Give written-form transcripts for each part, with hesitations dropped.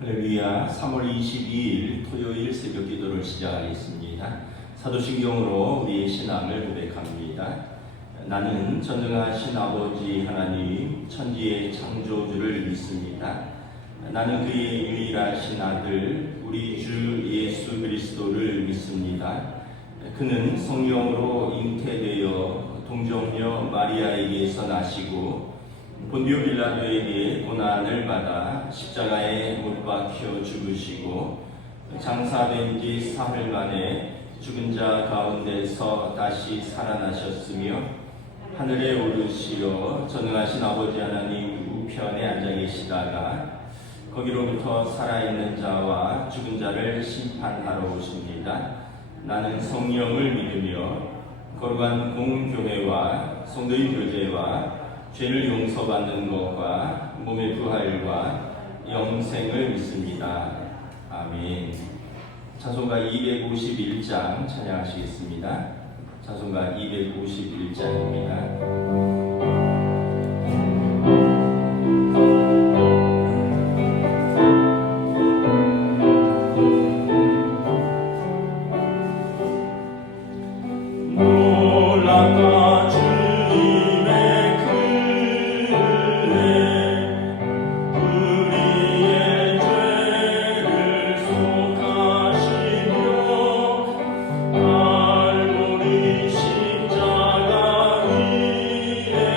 할렐루야. 3월 22일 토요일 새벽 기도를 시작하겠습니다. 사도신경으로 우리의 신앙을 고백합니다. 나는 전능하신 아버지 하나님 천지의 창조주를 믿습니다. 나는 그의 유일하신 아들 우리 주 예수 그리스도를 믿습니다. 그는 성령으로 잉태되어 동정녀 마리아에게서 나시고 본디오 빌라도에게 고난을 받아 십자가에 못 박혀 죽으시고 장사된 지 사흘 만에 죽은 자 가운데서 다시 살아나셨으며 하늘에 오르시어 전능하신 아버지 하나님 우편에 앉아 계시다가 거기로부터 살아있는 자와 죽은 자를 심판하러 오십니다. 나는 성령을 믿으며 거룩한 공교회와 성도의 교제와 죄를 용서받는 것과 몸의 부활과 영생을 믿습니다. 아멘. 찬송가 251장 찬양하시겠습니다. 찬송가 251장입니다. 십자가 위에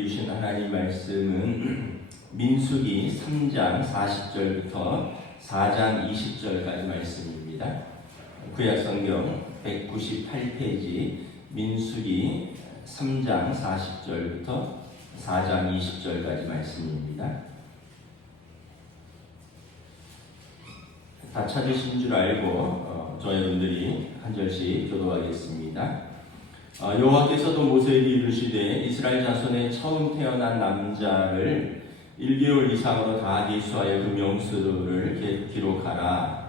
우리에게 주신 하나님 말씀은 민수기 3장 40절부터 4장 20절까지 말씀입니다. 구약성경 198페이지 민수기 3장 40절부터 4장 20절까지 말씀입니다. 다 찾으신 줄 알고 저 여러분들이 한 절씩 교도하겠습니다. 여호와께서도 모세에게 이르시되 이스라엘 자손의 처음 태어난 남자를 1개월 이상으로 다 계수하여 그 명수를 기록하라.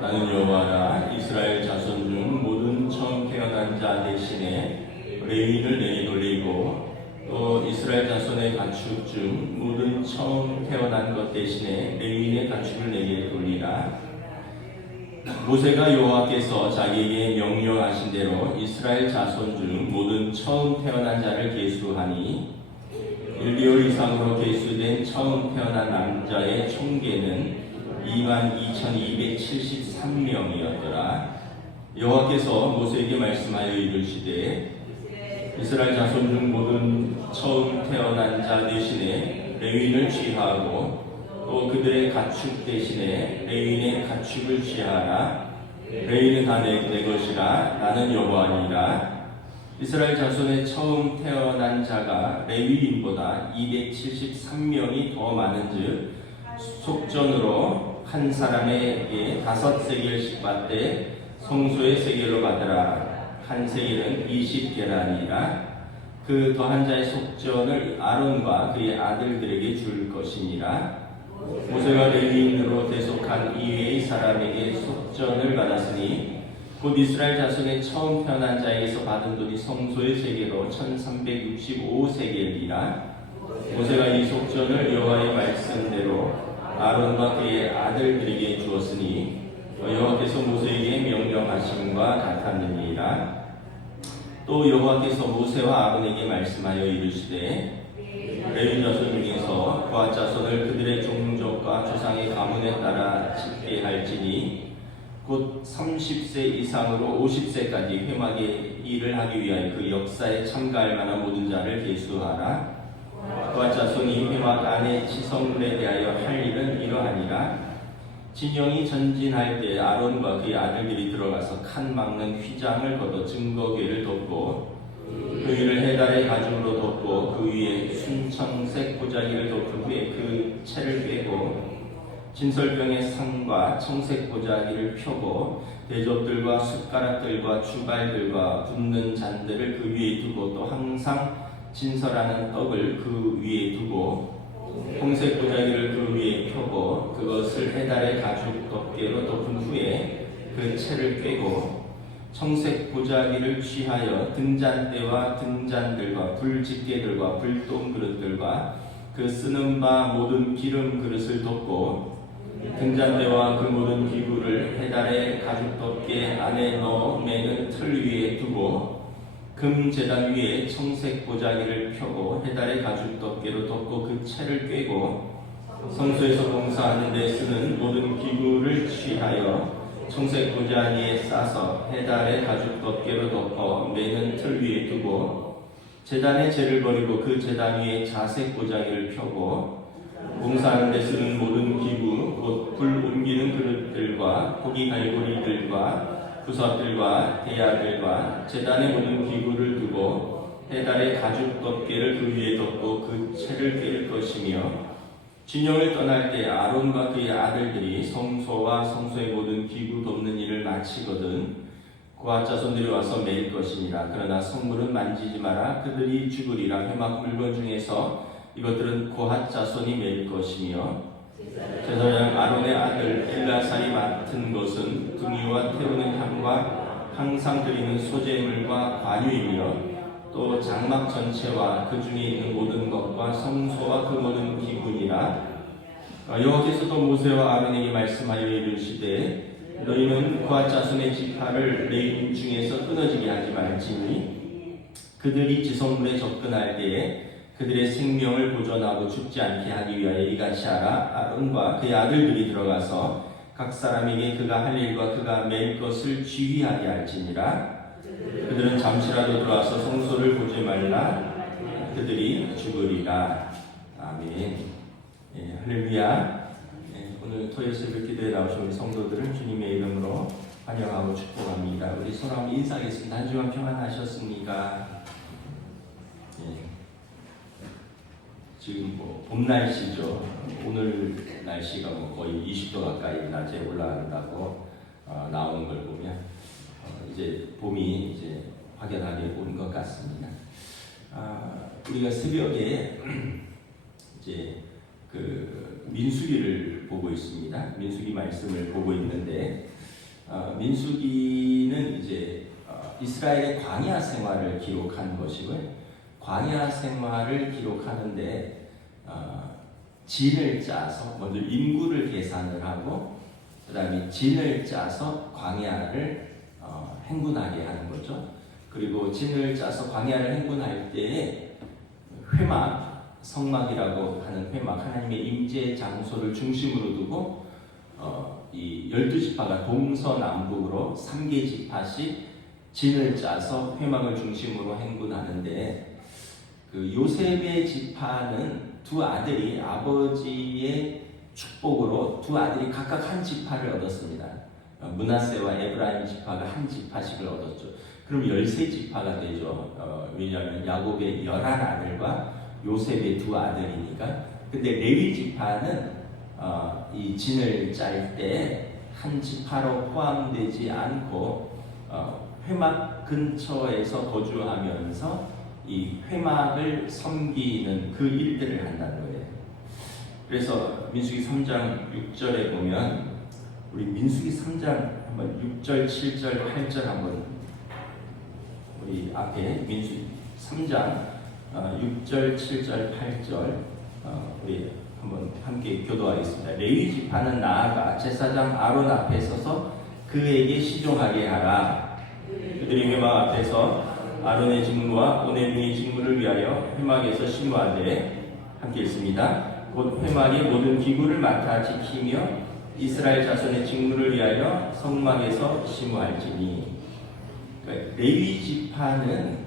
나는 여호와라. 이스라엘 자손 중 모든 처음 태어난 자 대신에 레위인을 내게 돌리고 또 이스라엘 자손의 가축 중 모든 처음 태어난 것 대신에 레위인의 가축을 내게 돌리라. 모세가 여호와께서 자기에게 명령하신 대로 이스라엘 자손 중 모든 처음 태어난 자를 계수하니 1개월 이상으로 계수된 처음 태어난 남자의 총계는 22,273명이었더라. 여호와께서 모세에게 말씀하여 이르시되 이스라엘 자손 중 모든 처음 태어난 자 대신에 레위인을 취하고 또 그들의 가축 대신에 레위인의 가축을 취하라. 레위인은 다 내 것이라. 나는 여호와니라. 이스라엘 자손의 처음 태어난 자가 레위인보다 273명이 더 많은즉 속전으로 한 사람에게 5세겔씩 받되 성소의 세겔로 받으라. 한 세겔은 20게라니라. 그 더한 자의 속전을 아론과 그의 아들들에게 줄 것이니라. 모세가 레위인으로 대속한 이외의 사람에게 속전을 받았으니 곧 이스라엘 자손의 처음 태어난 자에게서 받은 돈이 성소의 세겔로 1365세겔이라. 모세가 이 속전을 여호와의 말씀대로 아론과 그의 아들들에게 주었으니 여호와께서 모세에게 명령하심과 같았느니라. 또 여호와께서 모세와 아론에게 말씀하여 이르시되 레위 자손 중에서 거앗 자손을 그들의 종족과 조상의 가문에 따라 집계할지니 곧 30세 이상으로 50세까지 회막의 일을 하기 위하여 그 역사에 참가할 만한 모든 자를 계수하라. 거앗 자손이 회막 안에 지성물에 대하여 할 일은 이러하니라. 진영이 전진할 때 아론과 그의 아들들이 들어가서 칸 막는 휘장을 걷어 증거궤를 덮고 그 위를 해달의 가죽으로 덮고 그 위에 순청색 보자기를 덮은 후에 그 채를 빼고 진설병의 상과 청색 보자기를 펴고 대접들과 숟가락들과 주갈들과 붓는 잔들을 그 위에 두고 또 항상 진설하는 떡을 그 위에 두고 홍색 보자기를 그 위에 펴고 그것을 해달의 가죽 덮개로 덮은 후에 그 채를 빼고 청색 보자기를 취하여 등잔대와 등잔들과 불집게들과 불똥 그릇들과 그 쓰는 바 모든 기름 그릇을 덮고 등잔대와 그 모든 기구를 해달의 가죽 덮개 안에 넣어 매는 틀 위에 두고 금 제단 위에 청색 보자기를 펴고 해달의 가죽 덮개로 덮고 그 채를 꿰고 성소에서 봉사하는 데 쓰는 모든 기구를 취하여 청색 보자기에 싸서 해달의 가죽 덮개로 덮어 매는 틀 위에 두고 제단에 재를 버리고 그 제단 위에 자색 보자기를 펴고 봉사하는 데 쓰는 모든 기구 곧 불 옮기는 그릇들과 고기 갈고리들과 부석들과 대야들과 제단의 모든 기구를 두고 해달의 가죽 덮개를 그 위에 덮고 그 채를 꿰을 것이며 진영을 떠날 때 아론과 그의 아들들이 성소와 성소의 모든 기구 덮는 일을 마치거든 고앗 자손들이 와서 매일 것이니라. 그러나 성물은 만지지 마라. 그들이 죽으리라. 회막 물건 중에서 이것들은 고앗 자손이 매일 것이며 제사장 아론의 아들 엘라살이 맡은 것은 등유와 태우는 향과 항상 드리는 소재물과 관유이며 또 장막 전체와 그 중에 있는 모든 것과 성소와 그 모든 기구니라. 여호와께서도 모세와 아론에게 말씀하여 이르시되 너희는 고앗 자손의 지파를 레위인 중에서 끊어지게 하지 말지니 그들이 지성물에 접근할 때에 그들의 생명을 보존하고 죽지 않게 하기 위하여 이같이 하라. 아론과 그의 아들들이 들어가서 각 사람에게 그가 할 일과 그가 맬 것을 지휘하게 할지니라. 그들은 잠시라도 들어와서 성소를 보지 말라. 그들이 죽으리라. 아멘. 예, 할렐루야. 예, 오늘 토요일 새벽 기도에 나오신 우리 성도들은 주님의 이름으로 환영하고 축복합니다. 우리 서로 한번 인사하겠습니다. 한 주간 평안하셨습니까? 예. 지금 봄 날씨죠. 오늘 날씨가 거의 20도 가까이 낮에 올라간다고 나오는 걸 보면 이제 봄이 이제 확연하게 온 것 같습니다. 우리가 새벽에 이제 그 민수기를 보고 있습니다. 민수기 말씀을 보고 있는데 민수기는 이제 이스라엘의 광야 생활을 기록한 것이고요. 광야 생활을 기록하는데 진을 짜서 먼저 인구를 계산을 하고 그 다음에 진을 짜서 광야를 행군하게 하는 거죠. 그리고 진을 짜서 광야를 행군할 때에 회막, 성막이라고 하는 회막, 하나님의 임재 장소를 중심으로 두고 이 12지파가 동서남북으로 3개 지파씩 진을 짜서 회막을 중심으로 행군하는데 그 요셉의 지파는 두 아들이 아버지의 축복으로 두 아들이 각각 한 지파를 얻었습니다. 므낫세와 에브라임 지파가 한 지파씩을 얻었죠. 그럼 13지파가 되죠. 왜냐하면 야곱의 11아들과 요셉의 두 아들이니까. 근데 레위 지파는 이 진을 짤 때 한 지파로 포함되지 않고 회막 근처에서 거주하면서 이 회막을 섬기는 그 일들을 한다는 거예요. 그래서 민수기 3장 6절에 보면 우리 민수기 3장 한번 6절, 7절, 8절 한번 우리 앞에 민수기 3장 6절, 7절, 8절 우리 한번 함께 교도하겠습니다. 레위 지파는 나아가 제사장 아론 앞에 서서 그에게 시종하게 하라. 그들이 회막 앞에서 아론의 직무와 온앤중의 직무를 위하여 회막에서 심호하되 함께 읽습니다. 곧 회막의 모든 기구를 맡아 지키며 이스라엘 자손의 직무를 위하여 성막에서 심호할지니. 그러니까 레위 지파는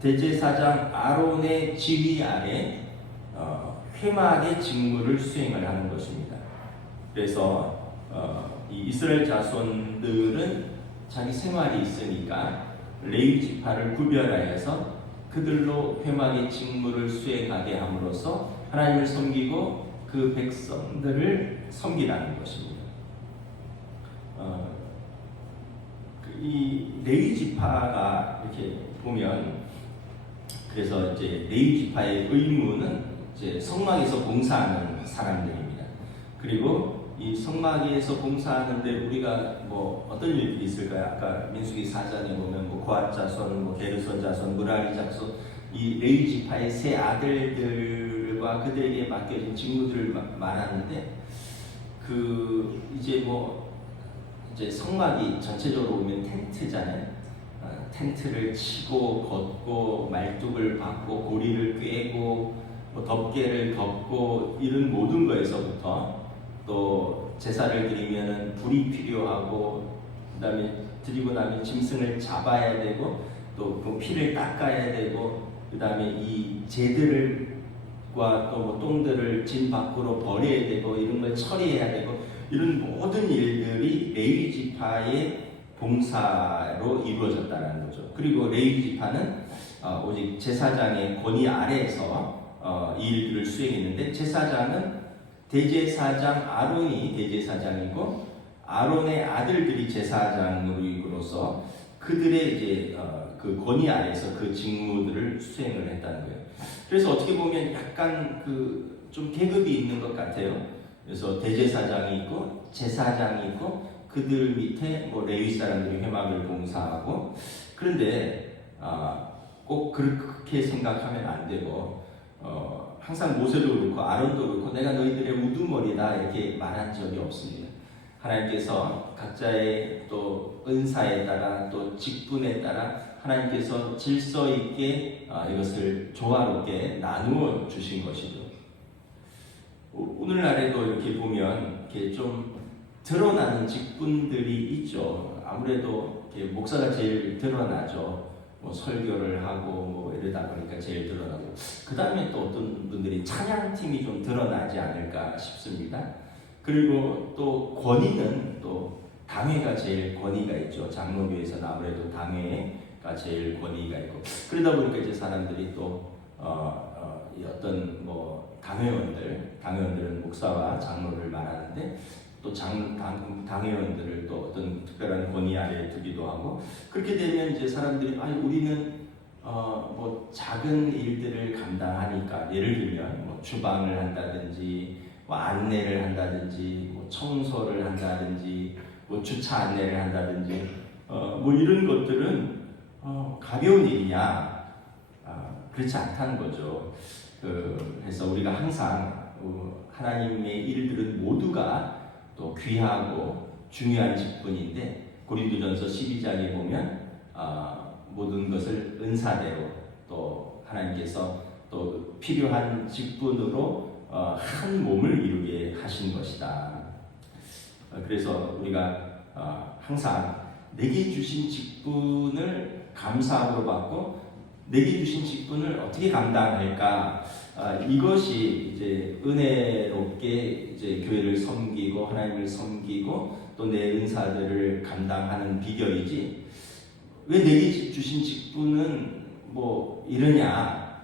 대제사장 아론의 지휘 아래 회막의 직무를 수행을 하는 것입니다. 그래서 이 이스라엘 자손들은 자기 생활이 있으니까 레위 지파를 구별하여서 그들로 회막의 직무를 수행하게 함으로써 하나님을 섬기고 그 백성들을 섬기라는 것입니다. 이 레위 지파가 이렇게 보면 그래서 이제 레위 지파의 의무는 이제 성막에서 봉사하는 사람들입니다. 그리고 이 성막에서 봉사하는데 우리가 뭐 어떤 일들이 있을까요? 아까 민수기 4장에 보면 뭐 고핫 자손, 뭐 게르손 자손, 무라리 자손 이 레위 지파의 세 아들들과 그들에게 맡겨진 직무들을 말하는데 그 이제 뭐 이제 성막이 전체적으로 보면 텐트잖아요. 텐트를 치고 걷고 말뚝을 박고 고리를 꿰고 뭐 덮개를 덮고 이런 모든 거에서부터 또 제사를 드리면은 불이 필요하고 그다음에 드리고 나면 짐승을 잡아야 되고 또 그 피를 닦아야 되고 그다음에 이 재들과 또 뭐 똥들을 진 밖으로 버려야 되고 이런 걸 처리해야 되고 이런 모든 일들이 레위 지파의 봉사로 이루어졌다는 거죠. 그리고 레위 지파는 오직 제사장의 권위 아래에서 이 일들을 수행했는데 제사장은 대제사장 아론이 대제사장이고 아론의 아들들이 제사장으로서 그들의 이제 그 권위 아래에서 그 직무들을 수행을 했다는 거예요. 그래서 어떻게 보면 약간 그 좀 계급이 있는 것 같아요. 그래서 대제사장이 있고 제사장이 있고 그들 밑에 뭐 레위 사람들이 회막을 봉사하고 그런데 꼭 그렇게 생각하면 안 되고 항상 모세도 그렇고 아론도 그렇고 내가 너희들의 우두머리다 이렇게 말한 적이 없습니다. 하나님께서 각자의 또 은사에 따라 또 직분에 따라 하나님께서 질서 있게 이것을 조화롭게 나누어 주신 것이죠. 오늘날에도 이렇게 보면 이렇게 좀 드러나는 직분들이 있죠. 아무래도 이렇게 목사가 제일 드러나죠. 뭐 설교를 하고 뭐 이러다 보니까 제일 드러나고, 그 다음에 또 어떤 분들이 찬양팀이 좀 드러나지 않을까 싶습니다. 그리고 또 권위는 또 당회가 제일 권위가 있죠. 장로교에서는 아무래도 당회가 제일 권위가 있고, 그러다 보니까 이제 사람들이 또 어떤 뭐 당회원들은 목사와 장로를 말하는데, 또 당회원들을 또 어떤 특별한 권위 아래에 두기도 하고, 그렇게 되면 이제 사람들이 우리는 뭐 작은 일들을 감당하니까, 예를 들면 뭐 주방을 한다든지 뭐 안내를 한다든지 뭐 청소를 한다든지 뭐 주차 안내를 한다든지 뭐 이런 것들은 가벼운 일이냐? 그렇지 않다는 거죠. 그래서 우리가 항상 하나님의 일들은 모두가 또 귀하고 중요한 직분인데, 고린도전서 12장에 보면 모든 것을 은사대로 또 하나님께서 또 필요한 직분으로 한 몸을 이루게 하신 것이다. 그래서 우리가 항상 내게 주신 직분을 감사함으로 받고, 내게 주신 직분을 어떻게 감당할까? 이것이 이제 은혜롭게 이제 교회를 섬기고 하나님을 섬기고 또 내 은사들을 감당하는 비결이지, 왜 내게 주신 직분은 뭐 이러냐?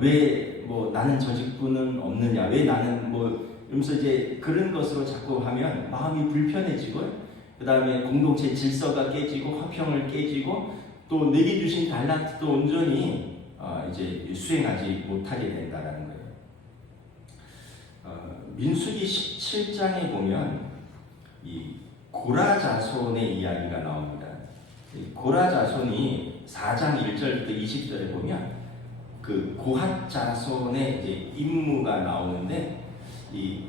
왜 뭐 나는 저 직분은 없느냐? 왜 나는 뭐 이러면서 이제 그런 것으로 자꾸 하면 마음이 불편해지고, 그 다음에 공동체 질서가 깨지고 화평을 깨지고, 또 내게 주신 달란트도 온전히 이제 수행하지 못하게 된다라는 거예요. 민수기 17장에 보면 이 고라 자손의 이야기가 나옵니다. 고라 자손이 4장 1절부터 20절에 보면 그 고핫 자손의 이제 임무가 나오는데, 이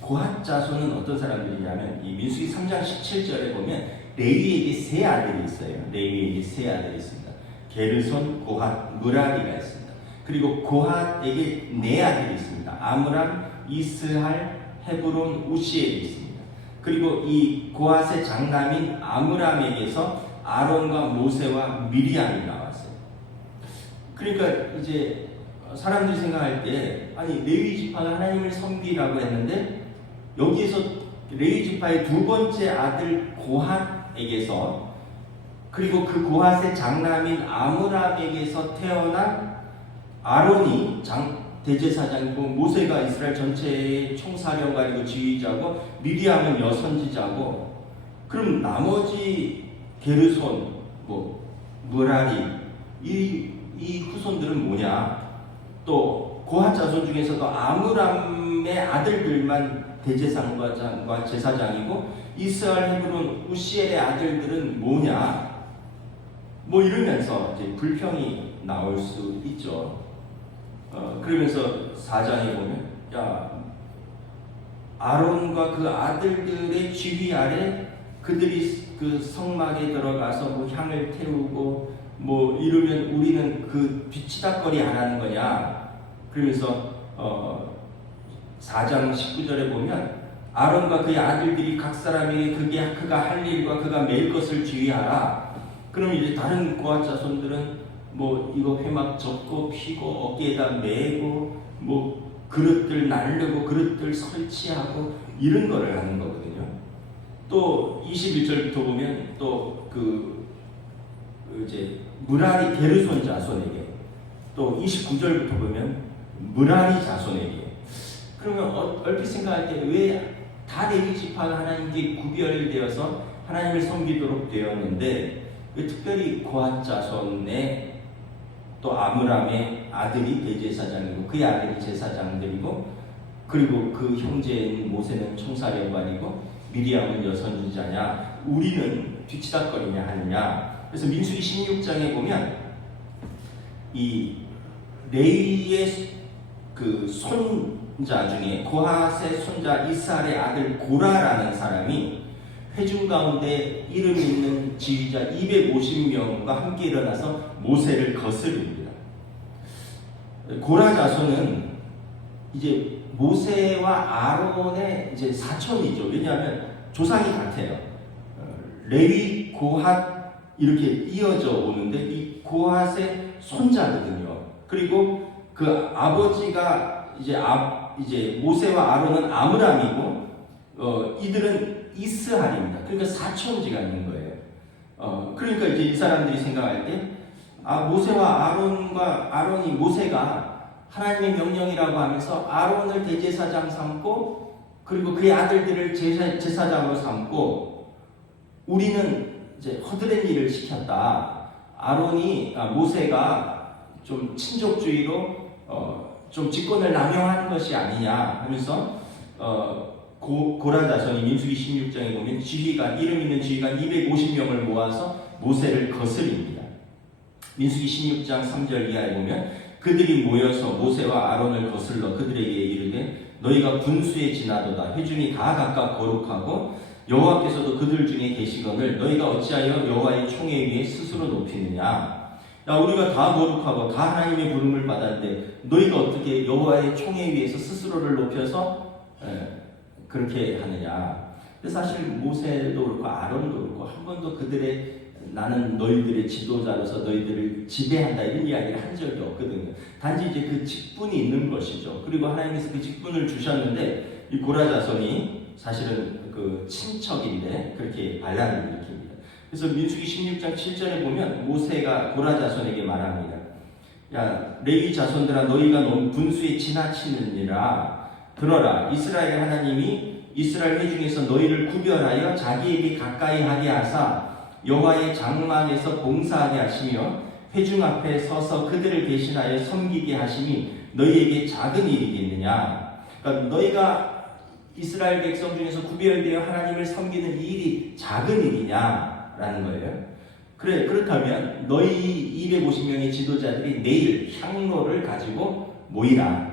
고핫 자손은 어떤 사람들이냐면, 이 민수기 3장 17절에 보면 레위에게 세 아들이 있어요. 레위에게 세 아들이 있습니다. 게르손, 고핫, 무라리가 있습니다. 그리고 고핫에게 네 아들이 있습니다. 아므람, 이스할, 헤브론, 우시엘이 있습니다. 그리고 이 고핫의 장남인 아므람에게서 아론과 모세와 미리암이 나왔어요. 그러니까 이제 사람들이 생각할 때, 레위 지파가 하나님을 섬기라고 했는데, 여기에서 레위 지파의 두 번째 아들 고핫에게서, 그리고 그 고핫의 장남인 아므람에게서 태어난 아론이 대제사장이고, 모세가 이스라엘 전체의 총사령관이고 지휘자고, 미리암은 여선지자고, 그럼 나머지 게르손, 무라리, 이 후손들은 뭐냐? 또 고핫 자손 중에서도 아므람의 아들들만 대제사장과 제사장이고, 이스라엘, 헤브론, 우시엘의 아들들은 뭐냐? 뭐 이러면서 이제 불평이 나올 수 있죠. 그러면서 4장에 보면, 아론과 그 아들들의 지휘 아래 그들이 그 성막에 들어가서 뭐 향을 태우고 뭐 이러면 우리는 그 뒤치다거리 안 하는 거냐? 그러면서 4장 19절에 보면, 아론과 그의 아들들이 각 사람에게 그가 할 일과 그가 맬 것을 지휘하라. 그럼 이제 다른 고핫 자손들은 뭐 이거 회막 접고 피고 어깨에다 메고 뭐 그릇들 나르고 그릇들 설치하고 이런 거를 하는 거거든요. 또 21절부터 보면 또 이제 무라리 게르손 자손에게, 또 29절부터 보면 무라리 자손에게. 그러면 얼핏 생각할 때 왜 다 레위 지파가 하나님께 구별되어서 하나님을 섬기도록 되었는데, 왜 특별히 고핫 자손의 또 아므람의 아들이 대제사장이고 그의 아들이 제사장들이고, 그리고 그 형제인 모세는 총사령관이고 미리암은 여선지자냐, 우리는 뒤치다거리냐 하느냐. 그래서 민수기 16장에 보면 이 레위의 그 손자 중에 고핫의 손자 이스할의 아들 고라라는 사람이 회중 가운데 이름 있는 지휘자 250명과 함께 일어나서 모세를 거스릅니다. 고라 자손은 이제 모세와 아론의 이제 사촌이죠. 왜냐하면 조상이 같아요. 레위, 고핫, 이렇게 이어져 오는데 이 고핫의 손자거든요. 그리고 그 아버지가 이제 모세와 아론은 아므람이고 이들은 이스할입니다. 그러니까 사촌지가 있는 거예요. 그러니까 이제 이 사람들이 생각할 때 모세와 모세가 하나님의 명령이라고 하면서 아론을 대제사장 삼고 그리고 그의 아들들을 제사장으로 삼고 우리는 이제 허드렛 일을 시켰다. 모세가 좀 친족주의로 좀 직권을 남용한 것이 아니냐 하면서 고라 자손이 민수기 16장에 보면 이름 있는 지휘관 250명을 모아서 모세를 거스립니다. 민수기 16장 3절 이하에 보면 그들이 모여서 모세와 아론을 거슬러 그들에게 이르되 너희가 분수에 지나도다. 회중이 다 각각 거룩하고 여호와께서도 그들 중에 계시거늘 너희가 어찌하여 여호와의 총회 위에 스스로 높이느냐. 우리가 다 거룩하고 다 하나님의 부름을 받았는데 너희가 어떻게 여호와의 총회 위에서 스스로를 높여서 그렇게 하느냐. 근데 사실 모세도 그렇고 아론도 그렇고 한 번도 나는 너희들의 지도자로서 너희들을 지배한다 이런 이야기를 한 적이 없거든요. 단지 이제 그 직분이 있는 것이죠. 그리고 하나님께서 그 직분을 주셨는데 이 고라 자손이 사실은 그 친척인데 그렇게 반란을 일으킵니다. 그래서 민수기 16장 7절에 보면 모세가 고라 자손에게 말합니다. 야 레위 자손들아 너희가 너무 분수에 지나치느니라. 들어라. 이스라엘 하나님이 이스라엘 회중에서 너희를 구별하여 자기에게 가까이 하게 하사 여호와의 장막에서 봉사하게 하시며 회중 앞에 서서 그들을 대신하여 섬기게 하심이 너희에게 작은 일이겠느냐. 그러니까 너희가 이스라엘 백성 중에서 구별되어 하나님을 섬기는 일이 작은 일이냐라는 거예요. 그렇다면 너희 250명의 지도자들이 내일 향로를 가지고 모이라.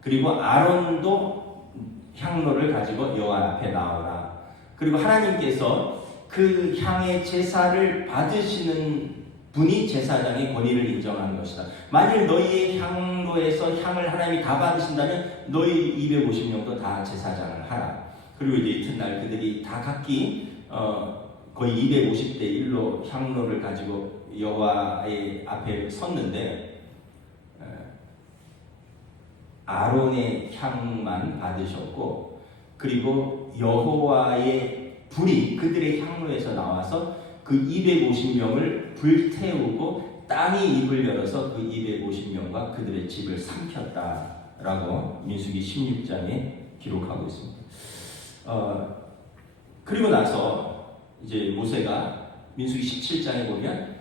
그리고 아론도 향로를 가지고 여호와 앞에 나오라. 그리고 하나님께서 그 향의 제사를 받으시는 분이 제사장의 권위를 인정하는 것이다. 만일 너희의 향로에서 향을 하나님이 다 받으신다면 너희 250명도 다 제사장을 하라. 그리고 이제 이튿날 그들이 다 각기 거의 250대 1로 향로를 가지고 여호와의 앞에 섰는데 아론의 향만 받으셨고 그리고 여호와의 불이 그들의 향로에서 나와서 그 250명을 불태우고 땅이 입을 열어서 그 250명과 그들의 집을 삼켰다라고 민수기 16장에 기록하고 있습니다. 그리고 나서 이제 모세가 민수기 17장에 보면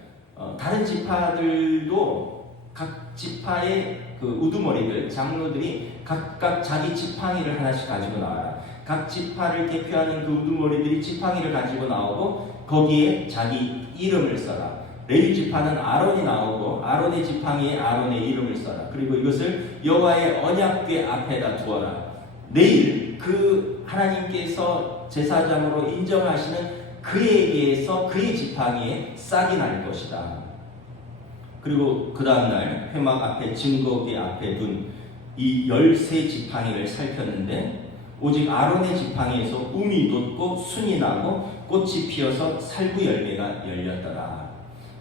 다른 지파들도 각 지파의 그 우두머리들 장로들이 각각 자기 지팡이를 하나씩 가지고 나와라. 각 지파를 대표하는 그 우두머리들이 지팡이를 가지고 나오고 거기에 자기 이름을 써라. 레위 지파는 아론이 나오고 아론의 지팡이에 아론의 이름을 써라. 그리고 이것을 여호와의 언약궤 앞에다 두어라. 내일 그 하나님께서 제사장으로 인정하시는 그에게서 그의 지팡이에 싹이 날 것이다. 그리고 그 다음날 회막 앞에 증거궤 앞에 둔 이 13지팡이를 살폈는데 오직 아론의 지팡이에서 움이 돋고 순이 나고 꽃이 피어서 살구 열매가 열렸더라.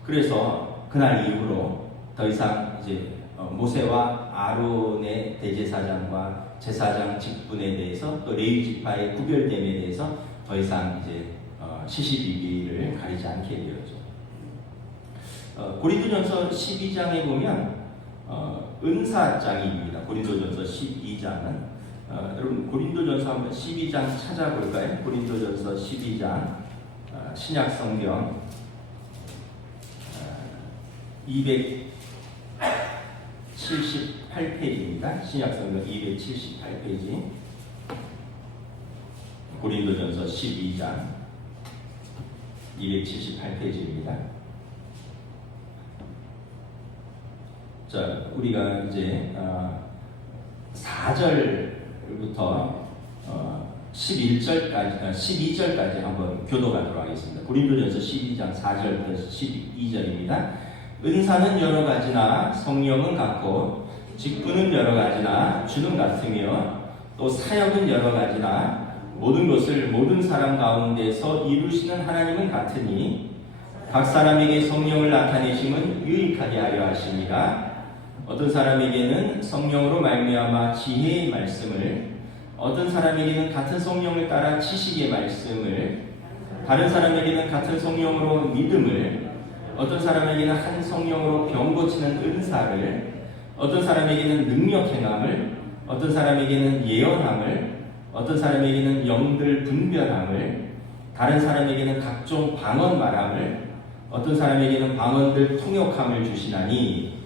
그래서 그날 이후로 더 이상 이제 모세와 아론의 대제사장과 제사장 직분에 대해서 또 레위 지파의 구별됨에 대해서 더 이상 이제 시시비비를 가리지 않게 되었죠. 고린도전서 12장에 보면 은사장입니다. 고린도전서 12장은 여러분 고린도전서 한번 12장 찾아볼까요? 고린도전서 12장 신약성경 278페이지입니다. 신약성경 278페이지 고린도전서 12장 278페이지입니다. 자, 우리가 이제 4절부터 12절까지 한번 교도하도록 하겠습니다. 고린도전서 12장 4절부터 12절입니다. 은사는 여러 가지나 성령은 같고 직분은 여러 가지나 주는 같으며 또 사역은 여러 가지나 모든 것을 모든 사람 가운데서 이루시는 하나님은 같으니 각 사람에게 성령을 나타내심은 유익하게 하려 하십니다. 어떤 사람에게는 성령으로 말미암아 지혜의 말씀을, 어떤 사람에게는 같은 성령을 따라 지식의 말씀을, 다른 사람에게는 같은 성령으로 믿음을, 어떤 사람에게는 한 성령으로 병 고치는 은사를, 어떤 사람에게는 능력 행함을, 어떤 사람에게는 예언함을, 어떤 사람에게는 영들 분별함을, 다른 사람에게는 각종 방언 말함을, 어떤 사람에게는 방언들 통역함을 주시나니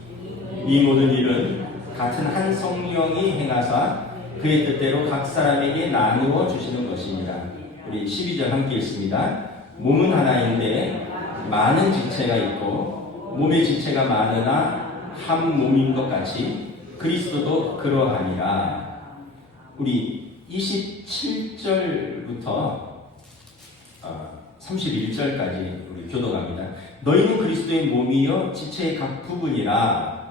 이 모든 일은 같은 한 성령이 행하사 그의 뜻대로 각 사람에게 나누어 주시는 것입니다. 우리 12절 함께 읽습니다. 몸은 하나인데 많은 지체가 있고 몸의 지체가 많으나 한 몸인 것 같이 그리스도도 그러하니라. 우리 27절부터 31절까지 우리 교독합니다. 너희는 그리스도의 몸이요 지체의 각 부분이라.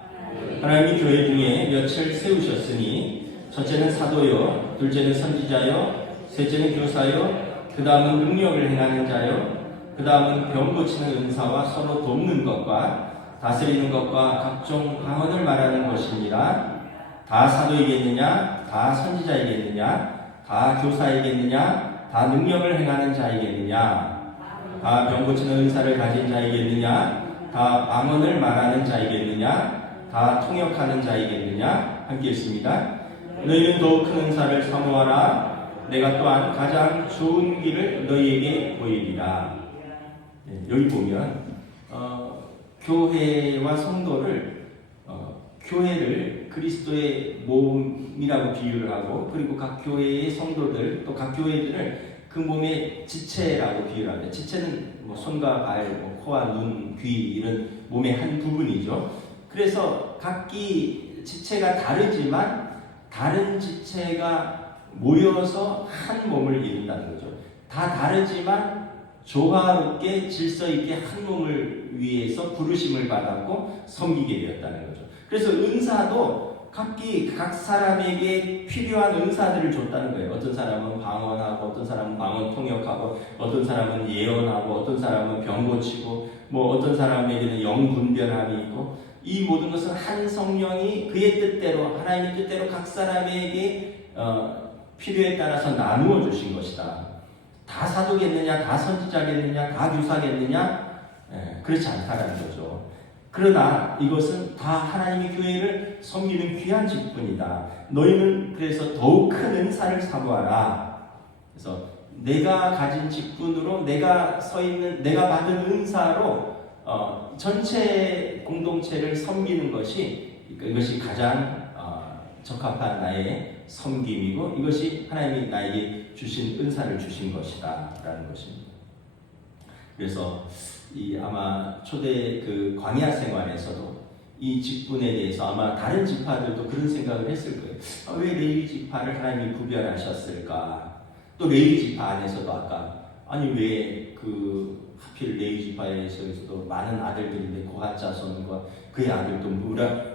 하나님이 교회 중에 몇을 세우셨으니 첫째는 사도요, 둘째는 선지자요, 셋째는 교사요, 그 다음은 능력을 행하는 자요, 그 다음은 병 고치는 은사와 서로 돕는 것과 다스리는 것과 각종 방언을 말하는 것이니라. 다 사도이겠느냐? 다 선지자이겠느냐? 다 교사이겠느냐? 다 능력을 행하는 자이겠느냐? 다 병 고치는 은사를 가진 자이겠느냐? 다 방언을 말하는 자이겠느냐? 다 통역하는 자이겠느냐? 함께 읽습니다. 너희는 더욱 큰 은사를 사모하라. 내가 또한 가장 좋은 길을 너희에게 보이리라. 여기 보면 교회와 성도를 교회를 그리스도의 몸이라고 비유를 하고, 그리고 각 교회의 성도들 또 각 교회들을 그 몸의 지체라고 비유를 합니다. 지체는 뭐 손과 발, 뭐 코와 눈, 귀 이런 몸의 한 부분이죠. 그래서 각기 지체가 다르지만 다른 지체가 모여서 한 몸을 이룬다는 거죠. 다 다르지만 조화롭게 질서 있게 한 몸을 위해서 부르심을 받았고 섬기게 되었다는 거죠. 그래서 은사도 각 사람에게 필요한 은사들을 줬다는 거예요. 어떤 사람은 방언하고, 어떤 사람은 방언 통역하고, 어떤 사람은 예언하고, 어떤 사람은 병 고치고, 뭐 어떤 사람에게는 영 분별함이 있고, 이 모든 것은 한 성령이 그의 뜻대로, 하나님의 뜻대로 각 사람에게 필요에 따라서 나누어 주신 것이다. 다 사도겠느냐, 다 선지자겠느냐, 다 교사겠느냐? 그렇지 않다라는 거죠. 그러나 이것은 다 하나님의 교회를 섬기는 귀한 직분이다. 너희는 그래서 더욱 큰 은사를 사모하라. 그래서 내가 가진 직분으로, 내가 받은 은사로 전체 공동체를 섬기는 것이, 이것이 가장 적합한 나의 섬김이고, 이것이 하나님이 나에게 주신 은사를 주신 것이다 라는 것입니다. 그래서 아마 초대 그 광야 생활에서도 이 직분에 대해서 아마 다른 지파들도 그런 생각을 했을 거예요. 왜 레위 지파를 하나님이 구별하셨을까? 또 레위 지파 안에서도 아니 왜 하필 레위 지파에서도 많은 아들들인데 고핫 자손과 그의 아들 또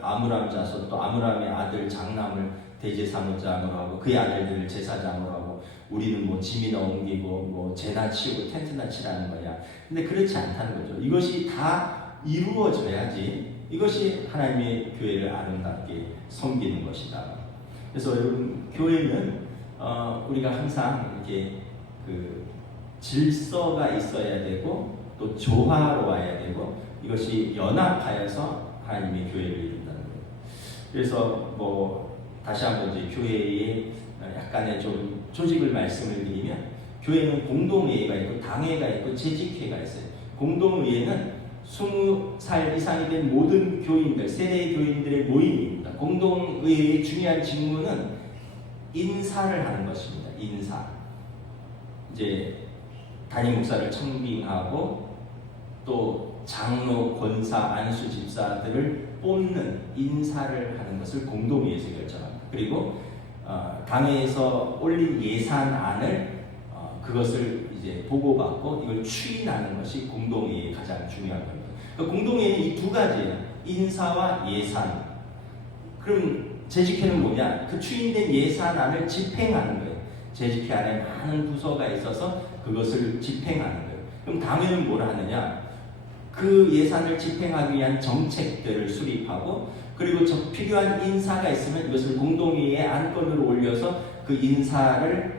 아므람 자손, 또 아므람의 아들 장남을 대제사무장으로 하고 그의 아들들을 제사장으로 하고, 우리는 뭐 짐이나 옮기고 뭐 재나 치우고 텐트나 치라는 거야. 근데 그렇지 않다는 거죠. 이것이 다 이루어져야지 이것이 하나님의 교회를 아름답게 섬기는 것이다. 그래서 여러분, 교회는 우리가 항상 이렇게 질서가 있어야 되고 또 조화로워야 되고, 이것이 연합하여서 하나님의 교회를 이룬다는 거예요. 그래서 뭐 다시 한번 이제 교회의 약간의 좀 조직을 말씀을 드리면, 교회는 공동회의가 있고 당회가 있고 재직회가 있어요. 공동회의는 20살 이상이 된 모든 교인들, 세대 교인들의 모임입니다. 공동회의의 중요한 직무는 인사를 하는 것입니다. 인사. 이제 담임 목사를 청빙하고 또 장로, 권사, 안수 집사들을 뽑는 인사를 하는 것을 공동회의에서 결정합니다. 그리고 당회에서 올린 예산안을 그것을 이제 보고받고 이걸 추인하는 것이 공동회의의 가장 중요한 겁니다. 그러니까 공동회의는 이 두 가지예요. 인사와 예산. 그럼 재직회는 뭐냐? 그 추인된 예산안을 집행하는 거예요. 재직회 안에 많은 부서가 있어서 그것을 집행하는 거예요. 그럼 당회는 뭘 하느냐? 그 예산을 집행하기 위한 정책들을 수립하고 그리고 필요한 인사가 있으면 이것을 공동회의에 안건으로 올려서 그 인사를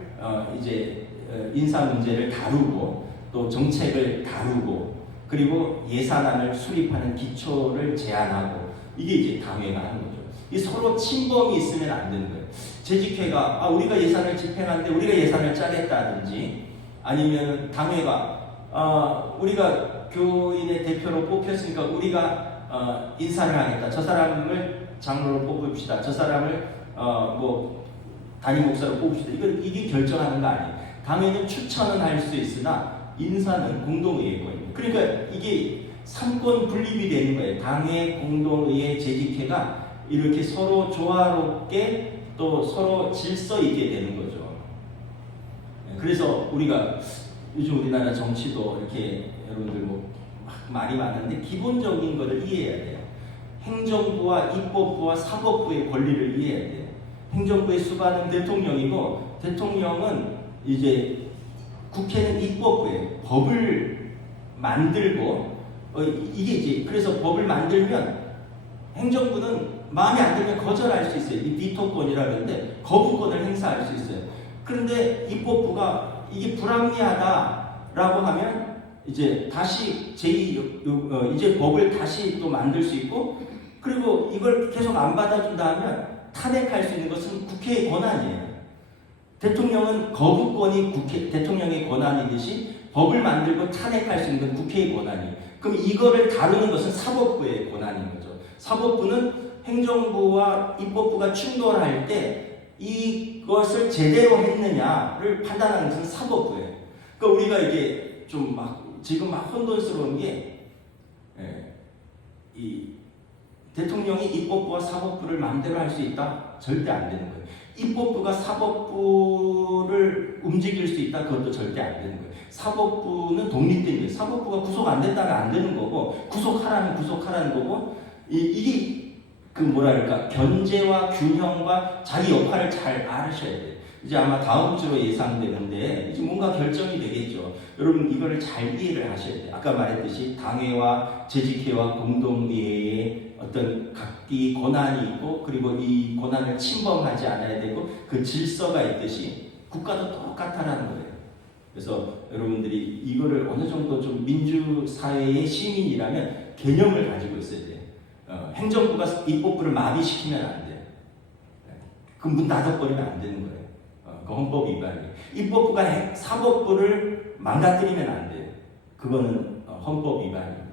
인사 문제를 다루고 또 정책을 다루고 그리고 예산안을 수립하는 기초를 제안하고 이게 이제 당회가 하는 거죠. 이 서로 침범이 있으면 안 되는 거예요. 재직회가 우리가 예산을 집행하는데 우리가 예산을 짜겠다든지 아니면 당회가 우리가 교인의 대표로 뽑혔으니까 우리가 인사를 하겠다. 저 사람을 장로로 뽑읍시다. 저 사람을 담임 목사로 뽑읍시다. 이게 결정하는 거 아니에요. 당회는 추천은 할 수 있으나 인사는 공동의회 거입니다. 그러니까 이게 삼권 분립이 되는 거예요. 당회, 공동의회, 재직회가 이렇게 서로 조화롭게 또 서로 질서 있게 되는 거죠. 그래서 우리가 요즘 우리나라 정치도 이렇게 여러분들 말이 많은데 기본적인 것을 이해해야 돼요. 행정부와 입법부와 사법부의 권리를 이해해야 돼요. 행정부의 수반은 대통령이고 대통령은 이제 국회는 입법부예요. 법을 만들고 이게 이제 그래서 법을 만들면 행정부는 마음에 안 들면 거절할 수 있어요. 이 비토권이라는데 거부권을 행사할 수 있어요. 그런데 입법부가 이게 불합리하다라고 하면 이제 다시 이제 법을 다시 또 만들 수 있고 그리고 이걸 계속 안 받아준다 하면 탄핵할 수 있는 것은 국회의 권한이에요. 대통령은 거부권이 대통령의 권한이듯이 법을 만들고 탄핵할 수 있는 건 국회의 권한이에요. 그럼 이거를 다루는 것은 사법부의 권한인 거죠. 사법부는 행정부와 입법부가 충돌할 때 이것을 제대로 했느냐를 판단하는 것은 사법부예요. 그러니까 우리가 이게 좀 지금 혼돈스러운 게 이 대통령이 입법부와 사법부를 마음대로 할 수 있다? 절대 안 되는 거예요. 입법부가 사법부를 움직일 수 있다? 그것도 절대 안 되는 거예요. 사법부는 독립된 거예요. 사법부가 구속 안 된다면 안 되는 거고 구속하라면 구속하라는 거고 이게 견제와 균형과 자기 역할을 잘 알으셔야 돼요. 이제 아마 다음 주로 예상되는데 이제 뭔가 결정이 되겠죠. 여러분 이거를 잘 이해를 하셔야 돼요. 아까 말했듯이 당회와 재직회와 공동회의의 어떤 각기 권한이 있고 그리고 이 권한을 침범하지 않아야 되고 그 질서가 있듯이 국가도 똑같다라는 거예요. 그래서 여러분들이 이거를 어느 정도 좀 민주사회의 시민이라면 개념을 가지고 있어야 돼요. 행정부가 입법부를 마비시키면 안 돼요. 그 문 닫아버리면 안 되는 거예요. 그 헌법 위반이에요. 입법부가 사법부를 망가뜨리면 안 돼요. 그거는 헌법 위반입니다.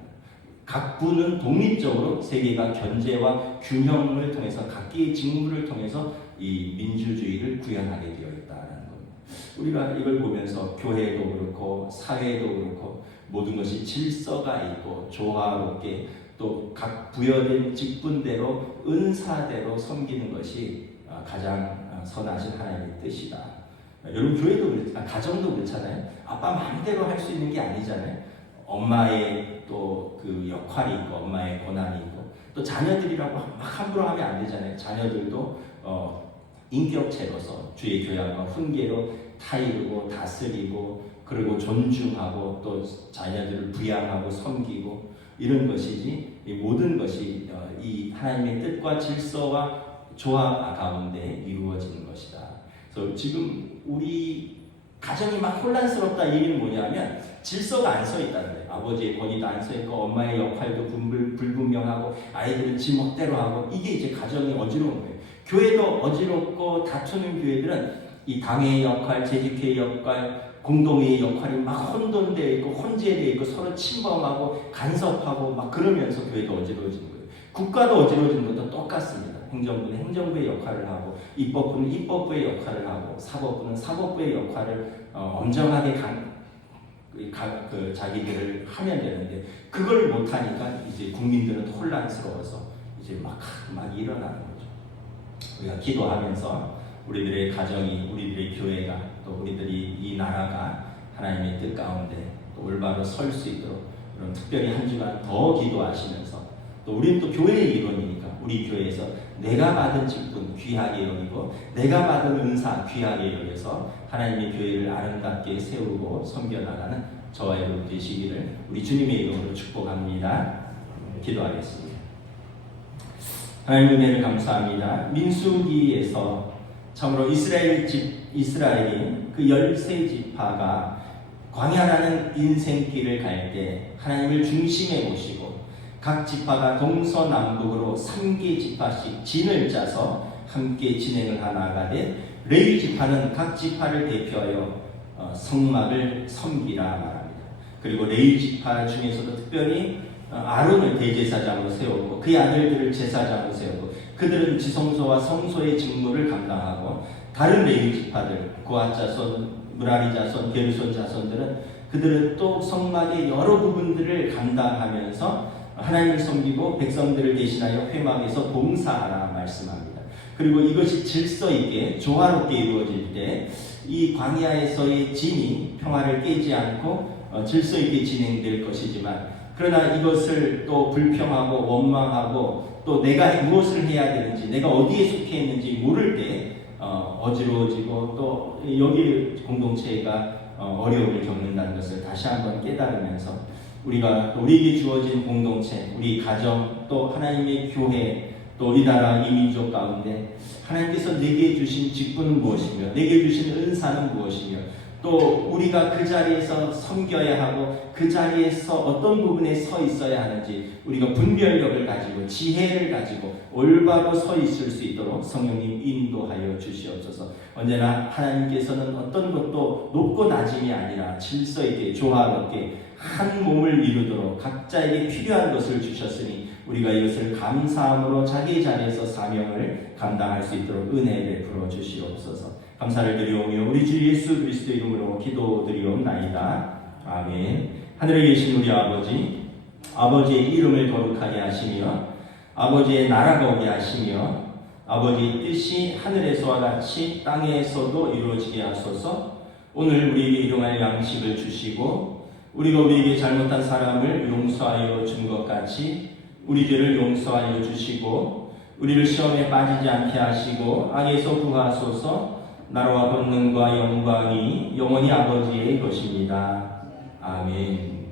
각 부는 독립적으로 세계가 견제와 균형을 통해서 각기의 직무를 통해서 이 민주주의를 구현하게 되어 있다는 겁니다. 우리가 이걸 보면서 교회도 그렇고 사회도 그렇고 모든 것이 질서가 있고 조화롭게 또 각 부여된 직분대로 은사대로 섬기는 것이 가장 선하신 하나님의 뜻이다. 여러분 교회도 가정도 그렇잖아요. 아빠 마음대로 할 수 있는 게 아니잖아요. 엄마의 또 그 역할이 있고 엄마의 권한이 있고 또 자녀들이라고 막 함부로 하면 안 되잖아요. 자녀들도 인격체로서 주의 교양과 훈계로 타이르고 다스리고 그리고 존중하고 또 자녀들을 부양하고 섬기고 이런 것이지 이 모든 것이 이 하나님의 뜻과 질서와 조화 가운데 이루어지는 것이다. 그래서 지금 우리 가정이 막 혼란스럽다 얘기는 뭐냐면 질서가 안 서 있다는 거예요. 아버지의 권위도 안 서 있고 엄마의 역할도 불분명하고 아이들은 지멋대로 하고 이게 이제 가정이 어지러운 거예요. 교회도 어지럽고 다투는 교회들은 이 당회의 역할, 재직회의 역할, 공동회의 역할이 막 혼돈되어 있고 혼재되어 있고 서로 침범하고 간섭하고 막 그러면서 교회도 어지러워지는 거예요. 국가도 어지러워지는 것도 똑같습니다. 행정부는 행정부의 역할을 하고 입법부는 입법부의 역할을 하고 사법부는 사법부의 역할을 엄정하게 자기들을 하면 되는데 그걸 못하니까 이제 국민들은 혼란스러워서 이제 막 일어나는 거죠. 우리가 기도하면서 우리들의 가정이, 우리들의 교회가, 또 우리들이 이 나라가 하나님의 뜻 가운데 또 올바로 설 수 있도록 그런 특별히 한 주간 더 기도하시면서 또 우리는 또 교회의 일원이니까 우리 교회에서 내가 받은 직분 귀하게 여기고 내가 받은 은사 귀하게 여겨서 하나님의 교회를 아름답게 세우고 섬겨나가는 저와 여러분 되시기를 우리 주님의 이름으로 축복합니다. 기도하겠습니다. 하나님 은혜를 감사합니다. 민수기에서 참으로 이스라엘이 그 13지파가 광야라는 인생길을 갈 때 하나님을 중심에 모시고 각 지파가 동서남북으로 3개 지파씩 진을 짜서 함께 진행을 하나가되 레위 지파는 각 지파를 대표하여 성막을 섬기라 말합니다. 그리고 레위 지파 중에서도 특별히 아론을 대제사장으로 세웠고 그의 아들들을 제사장으로 세우고 그들은 지성소와 성소의 직무를 감당하고 다른 레위 지파들 고핫 자손, 무라리 자손, 게르손 자손들은 그들은 또 성막의 여러 부분들을 감당하면서 하나님을 섬기고 백성들을 대신하여 회막에서 봉사하라 말씀합니다. 그리고 이것이 질서 있게 조화롭게 이루어질 때 이 광야에서의 진이 평화를 깨지 않고 질서 있게 진행될 것이지만 그러나 이것을 또 불평하고 원망하고 또 내가 무엇을 해야 되는지 내가 어디에 속해 있는지 모를 때 어지러워지고 또 여기 공동체가 어려움을 겪는다는 것을 다시 한번 깨달으면서 우리가 또 우리에게 주어진 공동체, 우리 가정, 또 하나님의 교회, 또 이 나라 이 민족 가운데 하나님께서 내게 주신 직분은 무엇이며 내게 주신 은사는 무엇이며 또 우리가 그 자리에서 섬겨야 하고 그 자리에서 어떤 부분에 서 있어야 하는지 우리가 분별력을 가지고 지혜를 가지고 올바로 서 있을 수 있도록 성령님 인도하여 주시옵소서. 언제나 하나님께서는 어떤 것도 높고 낮음이 아니라 질서 있게 조화롭게 한 몸을 이루도록 각자에게 필요한 것을 주셨으니 우리가 이것을 감사함으로 자기 자리에서 사명을 감당할 수 있도록 은혜를 베풀어 주시옵소서. 감사를 드리오며 우리 주 예수 그리스도 이름으로 기도드리옵나이다. 아멘. 하늘에 계신 우리 아버지, 아버지의 이름을 거룩하게 하시며 아버지의 나라가 오게 하시며 아버지의 뜻이 하늘에서와 같이 땅에서도 이루어지게 하소서. 오늘 우리에게 일용할 양식을 주시고 우리가 우리에게 잘못한 사람을 용서하여 준 것 같이 우리 죄를 용서하여 주시고 우리를 시험에 빠지지 않게 하시고 악에서 구하소서. 나라와 권능과 영광이 영원히 아버지의 것입니다. 아멘.